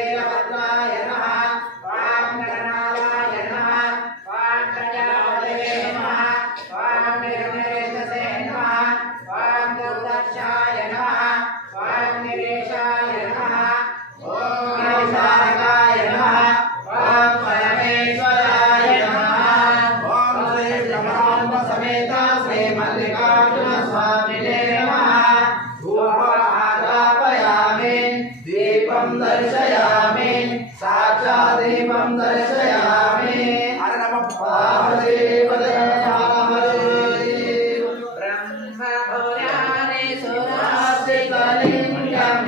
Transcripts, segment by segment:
वीरभद्राय नमः वां गणनाथाय नमः वां प्रजापतये नमः वां निर्मलेशसे नमः वां दुर्दर्शाय नमः वां निरेशाय नमः ओम निशारकाय नमः ओम परमेश्वराय नमः ओम श्री ब्रह्मांड समेत श्री मल्लिकार्जुन स्वामिने नमः धूपमादापयामि दीपं दर्शयामि साक्षात् दीपं दर्शयामि हर नमः पार्वतीपतये ब्रह्मपुराणे सुरासितलिङ्गं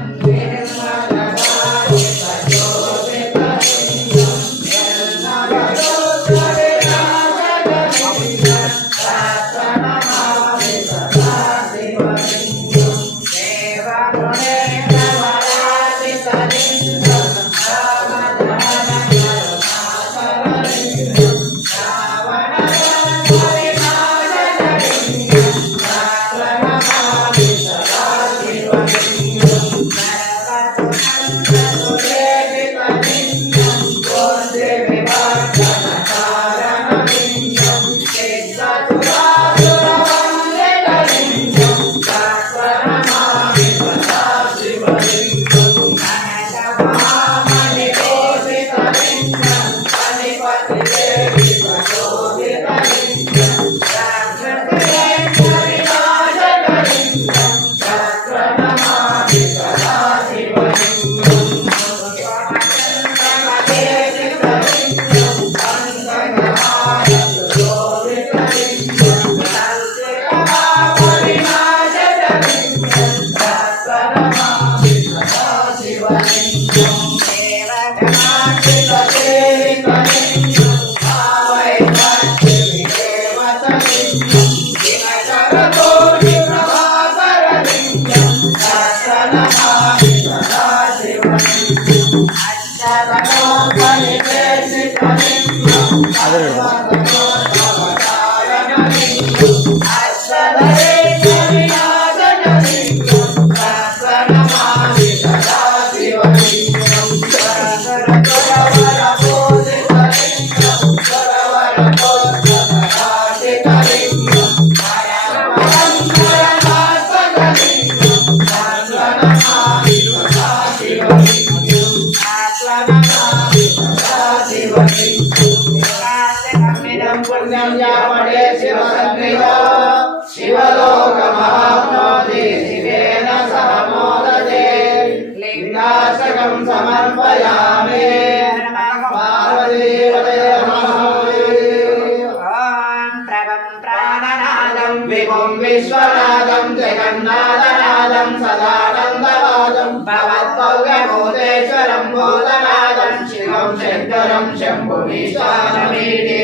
शिवलोकमहाप्नोति शिवेन सह मोदते लिङ्गाशकं समर्पयामि पार्वतीपतये नमः ॐ प्रभं प्राणनादं विभुं विश्वनाथं जगन्नाथनादं सदानन्दवादं भवद्भव्यभूतेश्वरं भूतनादं शिवं शङ्करं शम्भुमीशानमीडे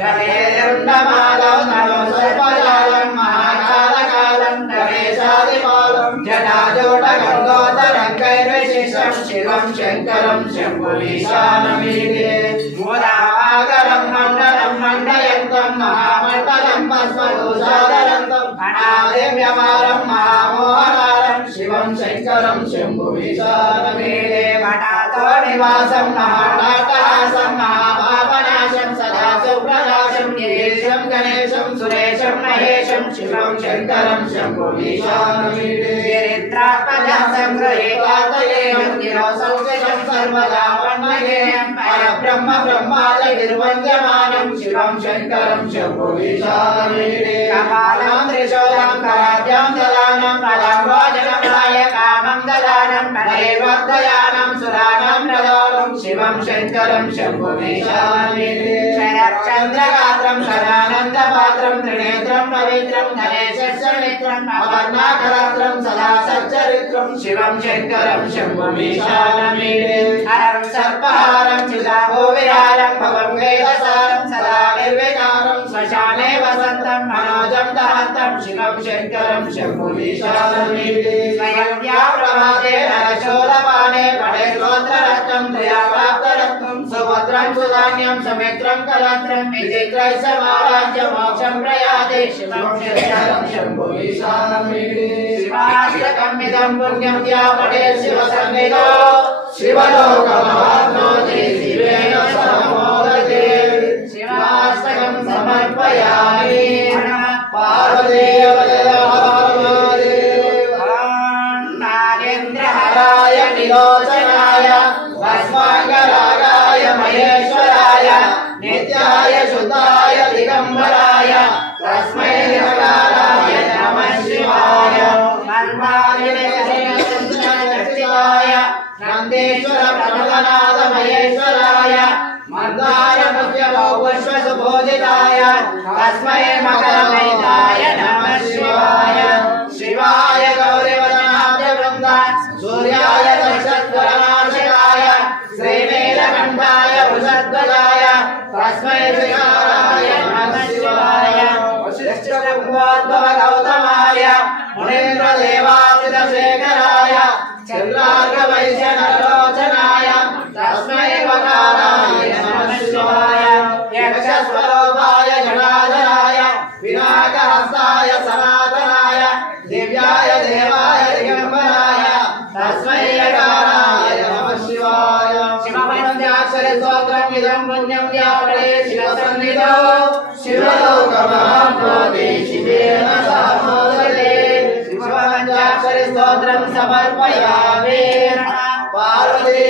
गणेशमादं नमो सर्वजालं महाकालकालं गणेशादिपालं जटाजोटगङ्गोदरं कैर्विशिष्टं शिवं शङ्करं शम्भुमीशानमीडे मूलागरं मण्डलं मण्डयन्तं महामण्डलं भस्मदोषादरन्तं अनादिव्यमारं महामोहनारं शिवं शङ्करं शम्भुमीशानमीडे वटातो निवासं महानाटहासं महापापनाशं सदा सुप्रकाशं गिरीशं गणेशं सुरेशं महेशं शिवं शङ्करं शम्भुमीशानमीडे गिरित्रात्मजं संगृहीतातयेयं गिरोसंशयं सर्वदा वन्महेयं परब्रह्म ब्रह्मादिर्वन्द्यमानं शिवं शङ्करं शम्भुमीशानमीडे कपालं त्रिशूलं कराभ्यां ददानं फलं भोजनमाय कामं ददानं परैवर्धयानं सुराणां प्रदानं शिवं शङ्करं शम्भुमीशानमीडे शरच्चन्द्रगात्रं सदानन्दपात्रं त्रिनेत्रं पवित्रं गणेशस्य मित्रं अवर्णाकरात्रं सदा सच्चरित्रं शिवं शङ्करं शम्भुमीशानमीडे हरं सर्पहारं चिदाभूविहारं भवं वेदसारं सदा निर्विकारं श्मशाने वसन्तं मनोजं दहन्तं शिवं शङ्करं शम्भुमीशानमीडे स्वयं व्याप्रभाते नरशोलपाने पठे स्तोत्ररत्नं त्र्याप्राप्तरत्नं सुभद्रं सुधान्यं समित्रं कलत्रं विचित्रैः समाराज्य मोक्षं प्रयाते शिवं शङ्करं शम्भुमीशानमीडे शिवाष्टकमिदं पुण्यं या पठे शिवसन्निधौ शिवलोकमवाप्नोति शिवेन सह मोदते शिवाष्टकं समर्पयामि नागेन्द्रहराय निलोचनाय भस्माङ्गरागाय महेश्वराय नित्याय शुद्धाय दिगम्बराय तस्मै नकाराय नमः शिवाय शिवाय नन्देश्वर प्रमदनाथ महेश्वराय मंदार मुख्य बहुश्व सुभोजिताय तस्मै मकरमैताय नमः शिवाय शिवाय गौरीवदनाभ्य वृन्द सूर्याय नक्षत्रनाशकाय श्रीनीलकण्ठाय वृषध्वजाय तस्मै शिवाय नमः शिवाय वशिष्ठगोद्भव गौतमाय मुनीन्द्रदेवासितशेखराय चन्द्रार्कवैश्यनलोचनाय तस्मै वकाराय नमः शिवाय यक्षस्वरूपाय जटाधराय विनायकहस्ताय सनातनाय दिव्याय देवाय दिगम्बराय तस्मै यकाराय नमः शिवाय शिवपञ्चाक्षरी स्तोत्रम् इदं पुण्यं व्यापरे शिवसन्निधौ शिवलोकमवाप्नोति शिवेन सह मोदते शिवपञ्चाक्षरी स्तोत्रं समर्पयामि पार्वती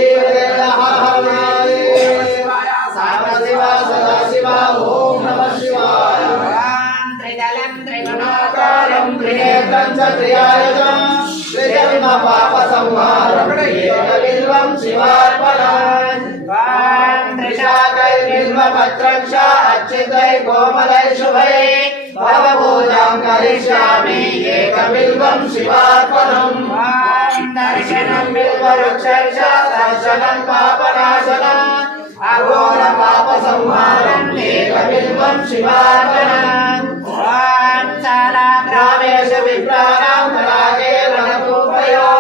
सामशिवा सदाशिवा ओम नमः शिवाय त्रिदलं त्रिगुणाकारं त्रिनेत्रं च त्रियायुधं त्रिजन्म पाप संहारं एकबिल्वं शिवार्पणम् त्रिशाकैर्बिल्वपत्रं च अच्छितैः कोमलैः शुभैः भवपूजां करिष्यामि एकबिल्वं शिवार्पणम् दर्शनं बिल्ववृक्षैश्च दर्शनं पापनाशनम् अघोर पाप संहारम् एकबिल्वं शिवार्पणम् शालाग्रामेषु विप्राणां तडागे वनपूपयो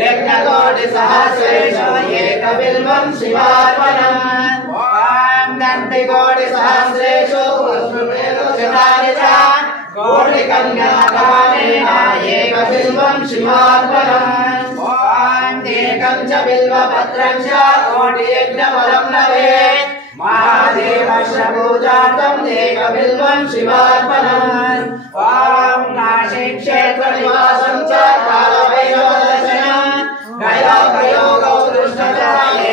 यज्ञकोटिसहस्रेषु एकबिल्वं शिवार्पणम् दन्तिकोटिसहस्रेषु पुष्पमेधोचितानि च कोटिकन्यादानेन एकबिल्वं शिवार्पणम् एकं च बिल्वपत्रं च कोटियज्ञफलं लभेत् महादेवस्य पूजार्थम् एकबिल्वं शिवार्पणम् ॐ काशीक्षेत्रनिवासं च कालभैरवदर्शनम् गयाप्रयोगौ दृष्टः च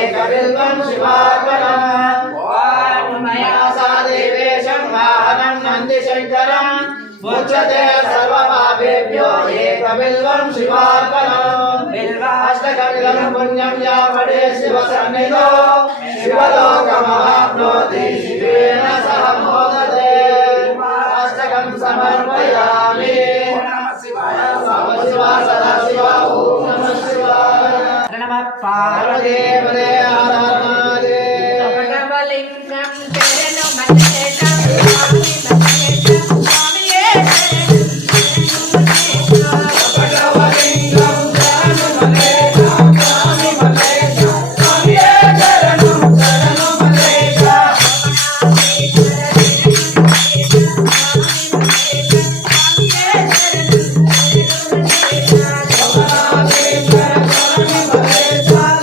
एकबिल्वं शिवार्पणम् ॐ मया सा देवेशं वाहनं नन्दिशङ्करम् मुच्यते सर्वपापेभ्यो एकबिल्वं शिवार्पणम् बिल्वाष्टकमिदं पुण्यं यावडे शिवसन्निधौ शिवलोकमवाप्नोति शिवेन सह मोदते अष्टकं समर्पयामि सामशिवा सदाशिवा ॐ नमः शिवाय नमः पार्वतीपदे हर हर महादेव भगवलिङ्गं चरणमन्दिरं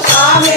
स्वामी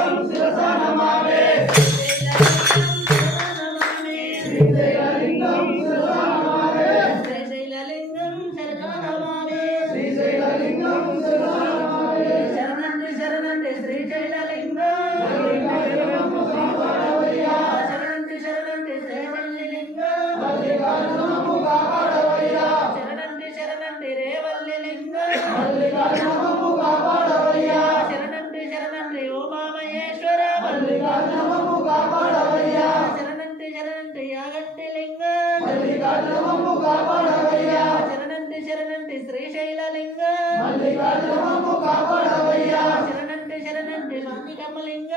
Ram శరణంటి శరణంటి శ్రీశైలలింగ శరణంటి శరణంటి మాణికమలింగ